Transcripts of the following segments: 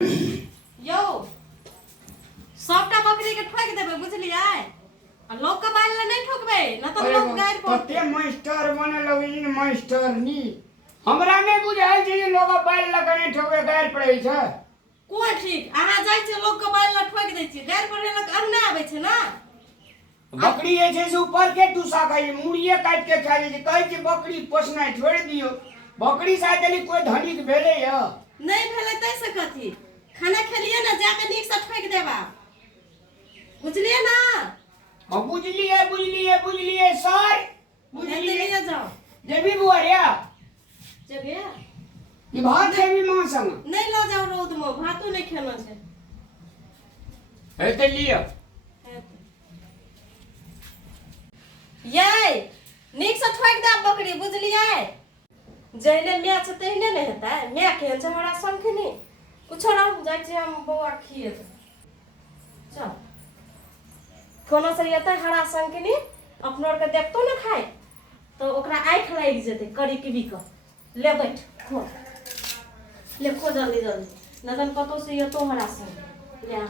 यो सबटा बकरी के ठोक देबे बुझलियै आ लोग के बाल ले नहीं ठोकबे न तो लोग गायर पड़ते कते मास्टर बने लगिन मास्टर नी हमरा नहीं बुझाई जे लोग बाल लगे नहीं ठोके गायर पड़ै छै कोन ठीक अहाँ जाय छै लोग के बाल ले ठोक दै छी गायर पड़े लग अंगना आबै छै ना बकरी जे छै से ऊपर के टूसा खाई मुड़िए काट के खा जे कहै छै बकरी पोसनाइ छोड़ दियो बकरी साथली कोई धनिक भेले य नहीं भेले तै से कथी खाना खेलिए ना जाके नीक से ठोक देबा बुझलिए ना हम बुझलिए सर बुझलिए जाओ जेबी बुआरिया जबे ई भात जेबी मां संग नहीं लो जाओ रोद में भातो नहीं खेना छै हेते लियो ये नीक से ठोक दे बकरी बुझलिए जैने मैच तहने नहीं हेता मैं केहन छै हमरा संखनी कुछो रह जाय छै हम बौआ खिए चल कोनो से येते हरा संखनी अपनोर के देखतो न खाए तो ओकरा आँख लाग जेते करी की क ले बैठ खो ले खो जल्दी जल्दी नदन कतो से येतो हरा संग ले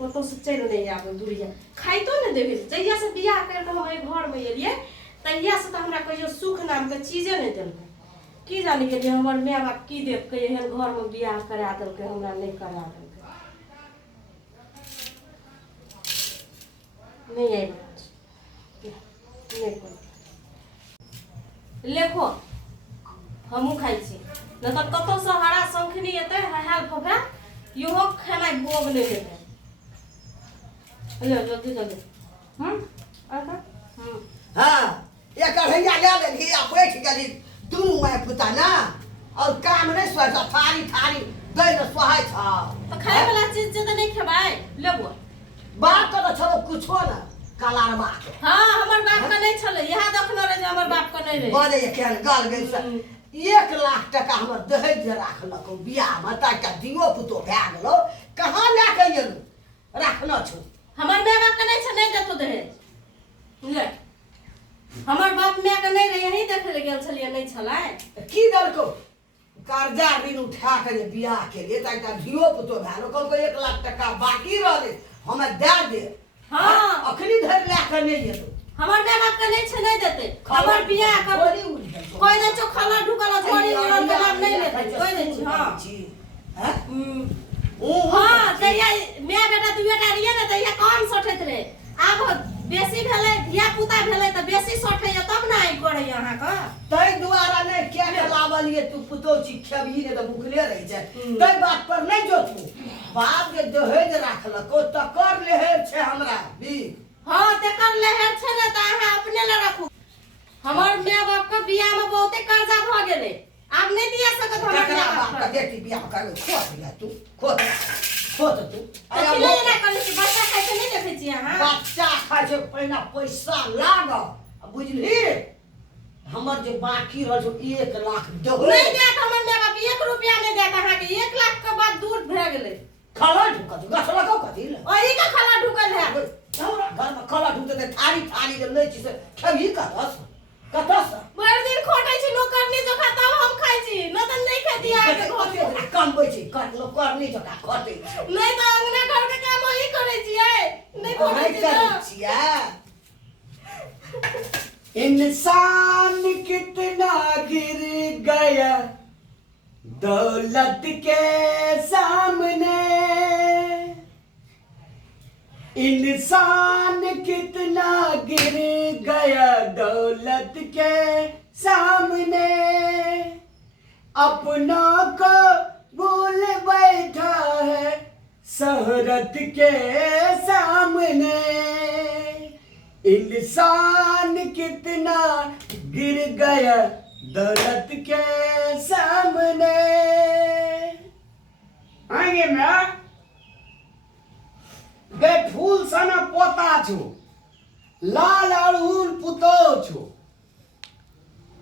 कतो से चल नहीं आबे दूरिया खाइतो न देबे जहिया से बियाह कर के हम घर में एलिए तहिया से तो हमरा कहियो सुख नाम के चीजे नहीं देलकै की जानी के हमर माय बाप की देख के एहन घर में बियाह करा देलकै हमरा नहीं करा देलकै नहीं आई नहीं कोई लेखो हमहू खाइ छी न तो कतो से हरा संखनी एते हाल फफा इहो खाना भोग नहीं देते ले जल्दी जल्दी आका हां ये कढ़ैया ले लेली आ बैठ गेली दुनू मैं पुता ना और काम नहीं सोचा थारी थारी दै न सोहाय छ तो खाए वाला चीज जे त नहीं खेबाय लेबो बात तो छलो कुछो ना कालार बात हां हमर बाप का नहीं छले यहां देखलो रे जे हमर बाप का नहीं रे बोले ये केन गाल गई से 1 लाख टका हमर दहेज राखलक बियाह में ताका दियो पुतो भै गेलो कहां लेके गेलो राखना छु हमर माय बाप का नहीं छ नहीं देतो दहेज ले हमर बाप माय का नहीं रे यही देखे ले गेल छलिए नहीं छलाय की दलको कर्जा ऋण उठा के बियाह के लिए ताका दियो पुतो भै गेलो कहलको 1 लाख टका बाकी रहले हमें दे दे हां अखनी धर लेके नहीं जेतो हमर माय बाप का नहीं छ नहीं देते हमर बियाह कर कोई नहीं चो खाला ढुकला छोड़ी मिलन के नाम नहीं लेते कोई नहीं हां हैं हां तैया मैं बेटा तू बेटा रिए ना तैया कौन सठत रे आब बेसी भेले धिया पुता भेले त बेसी सठै तब ना आई करे यहां का तई दुआरा ने क्या के लावलिए तू पुतो छी खेबही ने त भूखले रह जाय तई बात पर नहीं जो तू बाप के दहेज राखलको त कर लेहेर छे हमरा भी हां ते कर लेहेर छे ने त अहाँ अपने ले रखू हमर माय बाप का बियाह में बहुते कर्जा भ गेले आब नहीं दिया सकत हमर माय बाप का बेटी बियाह कर खो दिया तू खो तू अरे ले कर कि बच्चा खाइ के नहीं देखे छी अहाँ बच्चा खाइ छे पहिना पैसा लाग बुझली हमर जे बाकी रह जो 1 लाख दो नहीं देत हमर माय बाप 1 रुपया नहीं देत अहाँ के 1 लाख के बाद दूर भ गेले खाला ढुका दू गछला को कथि ले ओही का खाला ढुकल है हमरा घर में खाला ढुकते थारी थारी जे ले छी से खेबही कतस भर दिन खोटै छी नौकरनी जो खाता हम खाइ छी न त नहीं खेती आके घर कमबै छी कर लो करनी जका खटे नहीं तो अंगना घर के काम वही करे छियै नहीं करे छियै इंसान कितना गिर गया दौलत के सामने इंसान कितना गिर गया दौलत के सामने अपनों को भूल बैठा है शोहरत के सामने इंसान कितना गिर गया दौलत के सामने आगे मैं बे फूल सना पोता छु लाल अड़हुल पुतो छु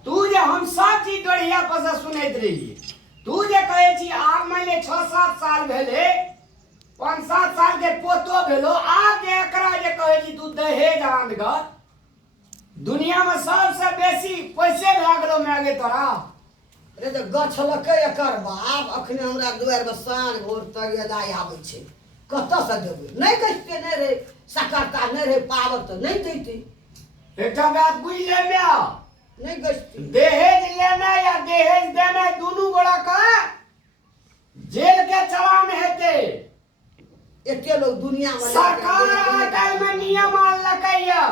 तू जे हम सब चीज गढ़िया पर सुनैत रहिए तू जे कहे छी आब माने 6-7 साल भेले 5-7 साल के पोतो भेलो आब जे एकरा जे कहे छी तू दहेज आन ग दुनिया में सबसे बेसी पैसे भए गेलो मागे तोरा अरे तो गछलकै एकर बाप अखने हमरा दुआर में साँझ भोर तक अदाय आबै छै कतऽ से देबै नहीं गछते नहीं रे सकरता नहीं रे पावत नहीं दैते एकटा बात बुझ ले म्या नहीं गछते दहेज लेना या दहेज देना दोनों गोड़ा का जेल के चलान हेते एते लोग दुनिया में सरकार आजकल में नियम आनलकैया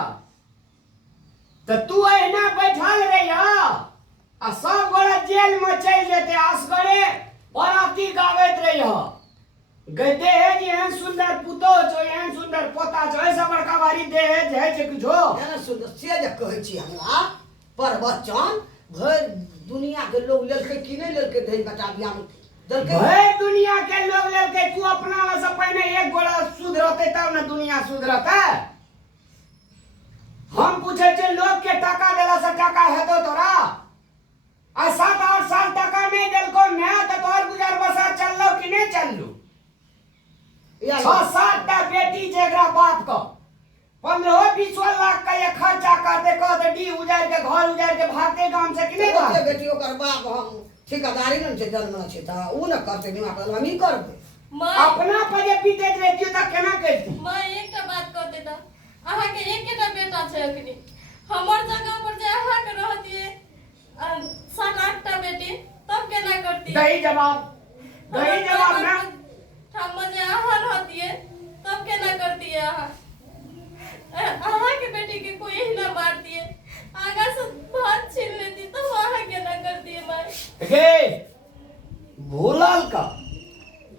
तो तू अहिना बैठल रहिया आ सब गोड़ा जेल में चल जेते असगरे बराती गावैत रहिया गए दहेज एहन सुंदर पुतो छो एहन सुंदर पोता छो ऐसा बड़का भारी दहेज है जे कुछो एना सुंदर से जे कहै छी हमरा पर बच्चन भर दुनिया के लोग लेलकै कि नहीं लेलकै दहेज बेटा बियाह में देलकै भर दुनिया के लोग लेलकै तू अपना ला से पहले एक गोड़ा सुधरते तब ना दुनिया सुधरता हम पूछे छे लोग के टका देला से टका हेतो तोरा आ 7-8 साल टका नहीं देलको मैं तो तोर गुजर बसर चललो कि नहीं चललो 6-7 टा बेटी जेकरा बाप को 15-20 लाख का ये खर्चा कर दे कह दे डी उजाड़ के घर उजाड़ के भागते गांव से कि नहीं भागते बेटी ओकर बाप हम ठेकेदारी में छै जन्म छै त उ न करते नहीं अपन हम ही करबे अपना पजे पीते रहती त केना करती मैं एकटा बात कहते त अहाँ के एकेटा बेटा छै अखनी हमर जगह पर जे अहाँ के रहतिए 7-8 टा बेटी तब केना करती दही जवाब ना हम जे अहाँ रहतिए तब केना करती अहाँ अहाँ के बेटी के कोई ही ना मारती आगा से भात छीन लेती तो अहाँ केना करती माई गे भूलल का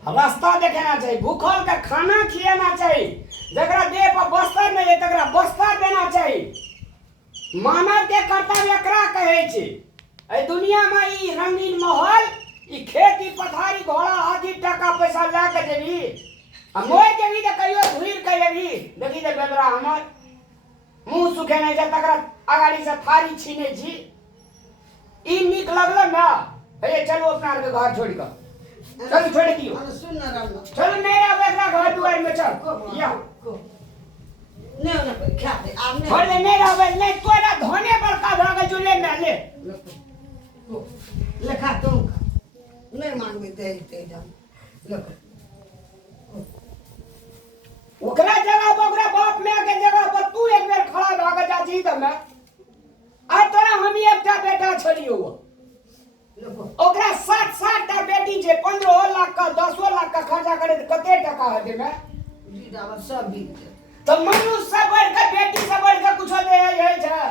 रास्ता देखाना चाहिए भूखल का खाना खिलाना चाहिए जकरा देह पर बस्तर नहीं है तकरा बस्तर देना चाहिए मानव के कर्तव्य एकरा कहे छै ए दुनिया में ई रंगीन माहौल ई खेती पथारी घोड़ा हाथी टका पैसा ला के देबी आ मोय देबी त कहियो धुइर के लेबी देखी जे बेदरा हमर मुंह सुखे नहीं जा तकरा अगाड़ी से थारी छीने छी ई निक लगलो ना ए चलो अपना के घर छोड़ के चल छोड़ दियो अरे सुन न राम चल नहीं आवे एकरा घर दुआर में चल या नहीं ना खा दे आप छोड़ दे नहीं आवे नहीं तोरा धोने पर का भाग जुले में ले लेखा तुम नहीं मांगबे दे जाम लेखा ओकरा जगह पर ओकरा बाप माय के जगह पर तू एक बेर खड़ा भाग जा जी त मैं आ तोरा हम एकटा बेटा छोड़ियो ओकरा 7-7 टा बेटी छै 15 लाख का 10 लाख का खर्चा करे त कते टका हेते मैं जी दावा सब बिक तो मनुष्य से बढ़ के बेटी से बढ़ के कुछ दे है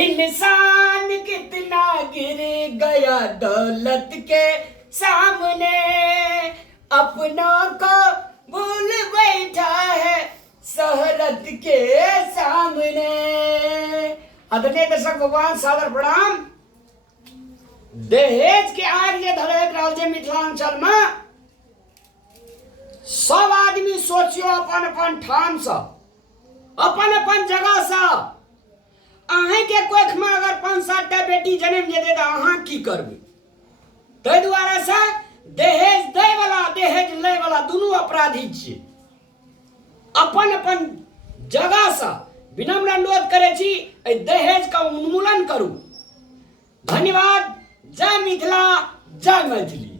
इंसान कितना गिर गया दौलत के सामने अपना को भूल बैठा है शोहरत के सामने आदरणीय दर्शक भगवान सादर प्रणाम दहेज के आज ये धरैक रहल छै मिथिलांचल में सब आदमी सोचियो अपन अपन ठाम से अपन अपन जगह से अहें के कोख में अगर 5-7 टा बेटी जन्म दे तो अहाँ की करबे ताहि दुआरे से दहेज दै वाला दहेज लै वाला दुनू अपराधी छी अपन अपन जगह से विनम्र अनुरोध करे छी ए दहेज का उन्मूलन करू धन्यवाद जय मिथिला जय मैथिली।